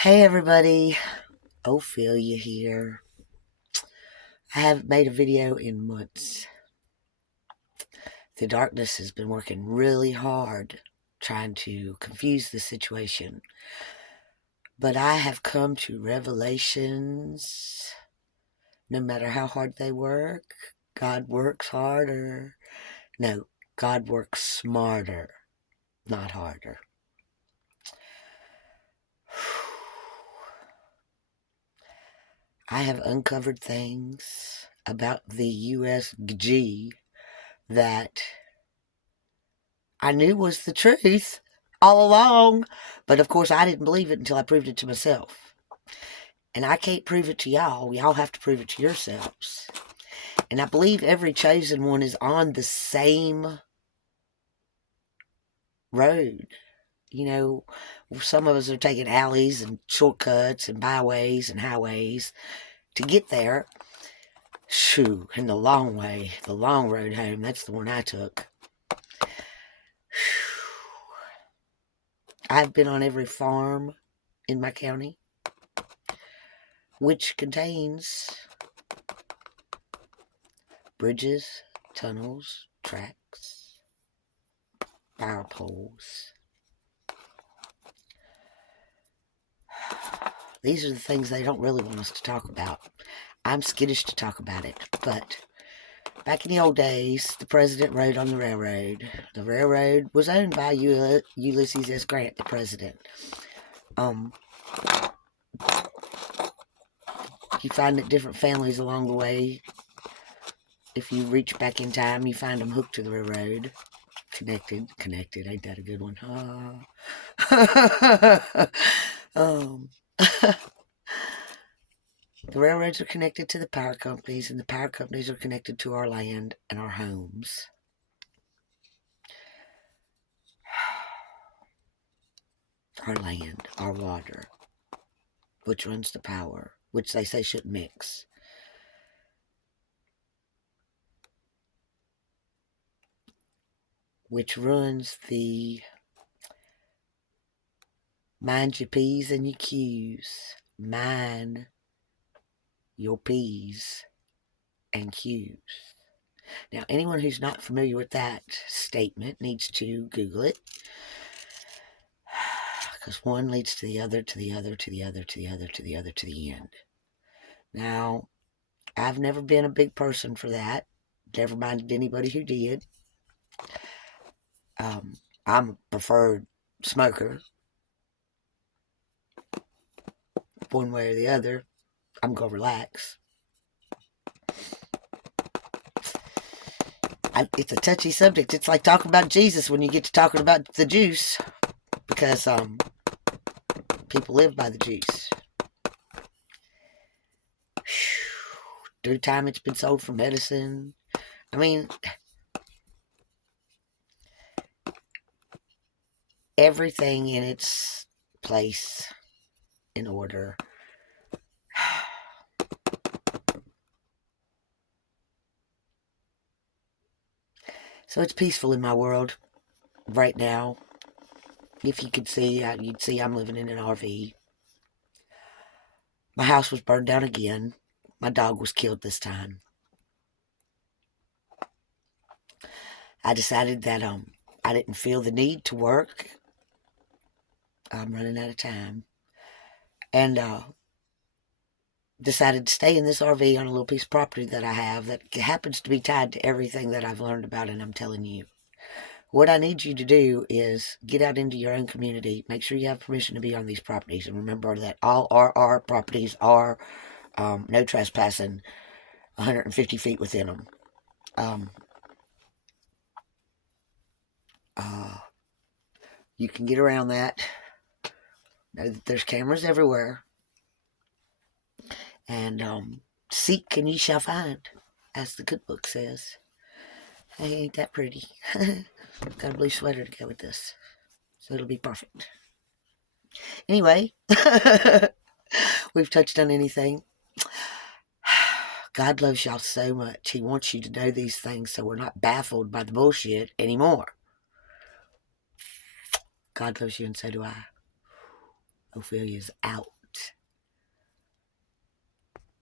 Hey everybody, Ophelia here. I haven't made a video in months. The darkness has been working really hard trying to confuse the situation. But I have come to revelations. No matter how hard they work, God works harder. No, God works smarter, not harder. I have uncovered things about the USG that I knew was the truth all along. But of course, I didn't believe it until I proved it to myself. And I can't prove it to y'all. Y'all have to prove it to yourselves. And I believe every chosen one is on the same road. You know, some of us are taking alleys and shortcuts and byways and highways to get there. Shoo, and the long way, the long road home, that's the one I took. I've been on every farm in my county, which contains bridges, tunnels, tracks, power poles. These are the things they don't really want us to talk about. I'm skittish to talk about it, but back in the old days, the president rode on the railroad. The railroad was owned by Ulysses S. Grant, the president. You find that different families along the way, if you reach back in time, you find them hooked to the railroad. Connected. Ain't that a good one? The railroads are connected to the power companies, and the power companies are connected to our land and our homes. Our land, our water, which runs the power, which they say shouldn't mix. Which runs the mind your P's and your Q's. Mind your P's and Q's. Now, anyone who's not familiar with that statement needs to Google it. Because one leads to the other, to the other, to the other, to the other, to the other, to the end. Now, I've never been a big person for that. Never minded anybody who did. I'm a preferred smoker. One way or the other, I'm going to relax. It's a touchy subject. It's like talking about Jesus when you get to talking about the juice. Because people live by the juice. Through time, it's been sold for medicine. I mean, everything in its place, in order. So it's peaceful in my world right now. If you could see, you'd see I'm living in an RV. My house was burned down again. My dog was killed this time. I decided that I didn't feel the need to work. I'm running out of time. And decided to stay in this RV on a little piece of property that I have that happens to be tied to everything that I've learned about, and I'm telling you. What I need you to do is get out into your own community. Make sure you have permission to be on these properties. And remember that all RR properties are no trespassing, 150 feet within them. You can get around that. Know that there's cameras everywhere. And seek and ye shall find, as the good book says. Hey, ain't that pretty? Got a blue sweater to go with this, so it'll be perfect. Anyway, we've touched on anything. God loves y'all so much. He wants you to know these things so we're not baffled by the bullshit anymore. God loves you, and so do I. Ophelia's out.